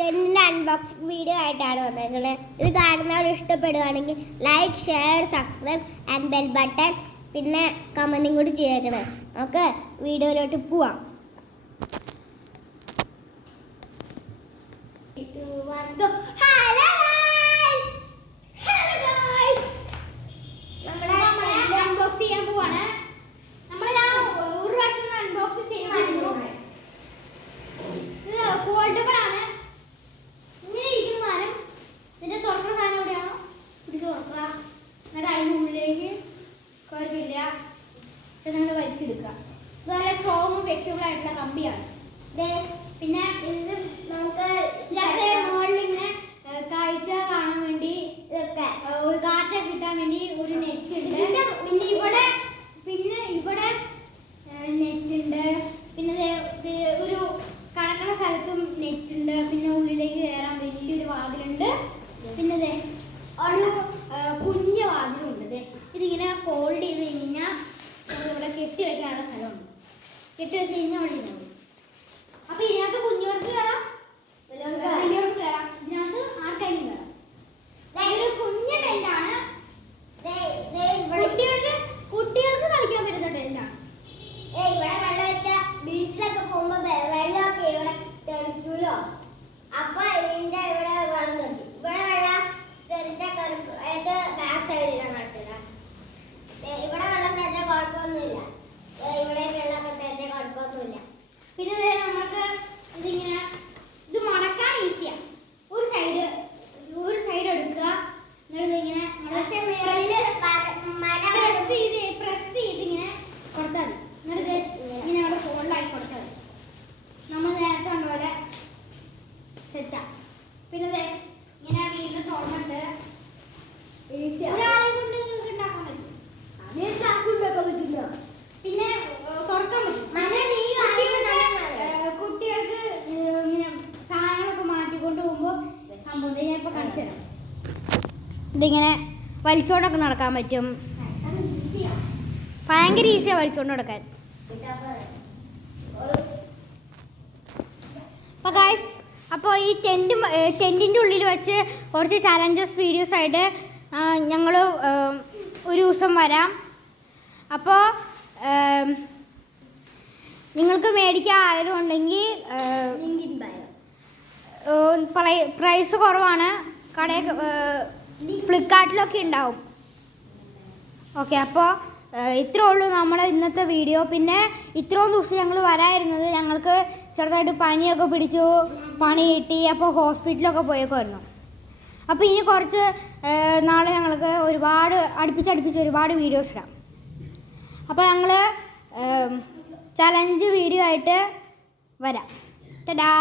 ടെന്നിൻ്റെ unboxing video ആയിട്ടാണ് വന്നത്. ഇത് കാണുന്നവർ ഇഷ്ടപ്പെടുകയാണെങ്കിൽ like, share, subscribe and bell button പിന്നെ കമൻറ്റും കൂടി ചെയ്യണം. നമുക്ക് വീഡിയോയിലോട്ട് പോവാം. അൺബോക്സ് ചെയ്യാൻ പോവാണ്. ഒരു പ്രാവശ്യം അൺബോക്സ് ചെയ്യുന്നു. ഇത് ഫോൾഡബിൾ ആണ്. ഇങ്ങനെ ഇരിക്കുന്ന സാധനം ഇതിന്റെ തുറക്കുന്ന സാധനം എവിടെയാണോ പിടിച്ച് തുറക്കുക. എന്നിട്ട് അതിൻ്റെ ഉള്ളിലേക്ക് കുറച്ചില്ല നിങ്ങൾ വലിച്ചെടുക്കുക. ഇത് നല്ല സ്ട്രോങ്ങും ഫ്ലെക്സിബിൾ ആയിട്ടുള്ള കമ്പിയാണ്. പിന്നെ ഇത് നമുക്ക് ഇതിനകത്ത് മുകളിൽ ഇങ്ങനെ കാഴ്ച കാണാൻ വേണ്ടി ഒരു കാറ്റൊക്കെ കിട്ടാൻ വേണ്ടി ഒരു നെറ്റ് ഉണ്ട്. പിന്നെ ഇവിടെ നെറ്റ് ഉണ്ട്. പിന്നെ ഒരു കടക്കണ സ്ഥലത്തും നെറ്റ് ഉണ്ട്. പിന്നെ ഉള്ളിലേക്ക് കയറാൻ വലിയൊരു വാതിലുണ്ട്. പിന്നെ ഒരു കുഞ്ഞു വാതിലുണ്ട്. ഇതിങ്ങനെ ഫോൾഡ് ചെയ്ത് കഴിഞ്ഞാൽ ഇവിടെ കെട്ടി വെക്കാനുള്ള സ്ഥലമുണ്ട്. കെട്ടി വെച്ച് കഴിഞ്ഞാൽ അവിടെ ഉണ്ടാവും. അപ്പൊ ഇതിനകത്ത് കുഞ്ഞുവർക്ക് കയറാം, വലിയവർക്ക് കയറാം. ഇതിനകത്ത് ആർക്കായാലും കയറാം. ഒരു കുഞ്ഞ ടെന്റാണ്. കുട്ടികൾക്ക് കളിക്കാൻ പറ്റുന്ന ടെന്റാണ്. ഇവിടെ വെള്ളം വെച്ചാൽ ബീച്ചിലൊക്കെ പോകുമ്പോ വെള്ളമൊക്കെ ഇവിടെ തെറിക്കൂലോ. അപ്പൊ ഇതിന്റെ ഇവിടെ വെള്ളം തെറിക്കും. ഇവിടെ വെള്ളം തെറിച്ച ബാക്ക് സൈഡിലാണ് കളിച്ചത്. ഇവിടെ വെള്ളം തെറിച്ച കുഴപ്പമൊന്നുമില്ല. ഇവിടെ വെള്ളമൊക്കെ തെറിച്ച കുഴപ്പമൊന്നുമില്ല. പിന്നെ നമുക്ക് ഇത് മടക്കാൻ ഈസിയാണ്. ഒരു സൈഡ് എടുക്കുക. എന്നിട്ട് ഇങ്ങനെ പ്രസ് ചെയ്ത് ഇങ്ങനെ കൊടുത്താൽ മതി. എന്നിട്ട് ഇങ്ങനെ അവിടെ ഫോൾഡായി കൊടുത്താൽ മതി. നമ്മൾ നേരത്തെ കണ്ട പോലെ സെറ്റാ. പിന്നെ ഇങ്ങനെ വീണ്ടും തുറന്നിട്ട് ഒരാളെ കൊണ്ട് ഉണ്ടാക്കാൻ പറ്റും. ഉണ്ടാക്കാൻ പറ്റില്ല. പിന്നെ തുറക്കാൻ പറ്റും. കുട്ടികൾക്ക് ഇങ്ങനെ സാധനങ്ങളൊക്കെ മാറ്റിക്കൊണ്ട് പോകുമ്പോൾ സംഭവം ഞാൻ ഇപ്പോൾ കാണിച്ചു തരാം. ഇതിങ്ങനെ വലിച്ചോണ്ടൊക്കെ നടക്കാൻ പറ്റും. ഭയങ്കര ഈസിയാണ് വലിച്ചോണ്ട് നടക്കാൻ. അപ്പോൾ ഗായ്സ്, അപ്പോൾ ഈ ടെൻറ്റിൻ്റെ ഉള്ളിൽ വെച്ച് കുറച്ച് ചാലഞ്ചസ് വീഡിയോസ് ആയിട്ട് ഞങ്ങൾ ഒരു ദിവസം വരാം. അപ്പോൾ നിങ്ങൾക്ക് മേടിക്കാൻ ആഗ്രഹം ഉണ്ടെങ്കിൽ പ്രൈസ് കുറവാണ്. കടയിൽ ഫ്ലിപ്കാർട്ടിലൊക്കെ ഉണ്ടാവും. ഓക്കെ, അപ്പോൾ ഇത്രേ ഉള്ളൂ നമ്മുടെ ഇന്നത്തെ വീഡിയോ. പിന്നെ ഇത്രയും ദിവസം ഞങ്ങൾ വരായിരുന്നത് ഞങ്ങൾക്ക് ചെറുതായിട്ട് പനിയൊക്കെ പിടിച്ചു, പണി കിട്ടി. അപ്പോൾ ഹോസ്പിറ്റലൊക്കെ പോയേക്കുമായിരുന്നു. അപ്പോൾ ഇനി കുറച്ച് നാളെ ഞങ്ങൾക്ക് അടുപ്പിച്ച് ഒരുപാട് വീഡിയോസ് ഇടാം. അപ്പോൾ ഞങ്ങൾ ചലഞ്ച് വീഡിയോ ആയിട്ട് വരാം. ടാ.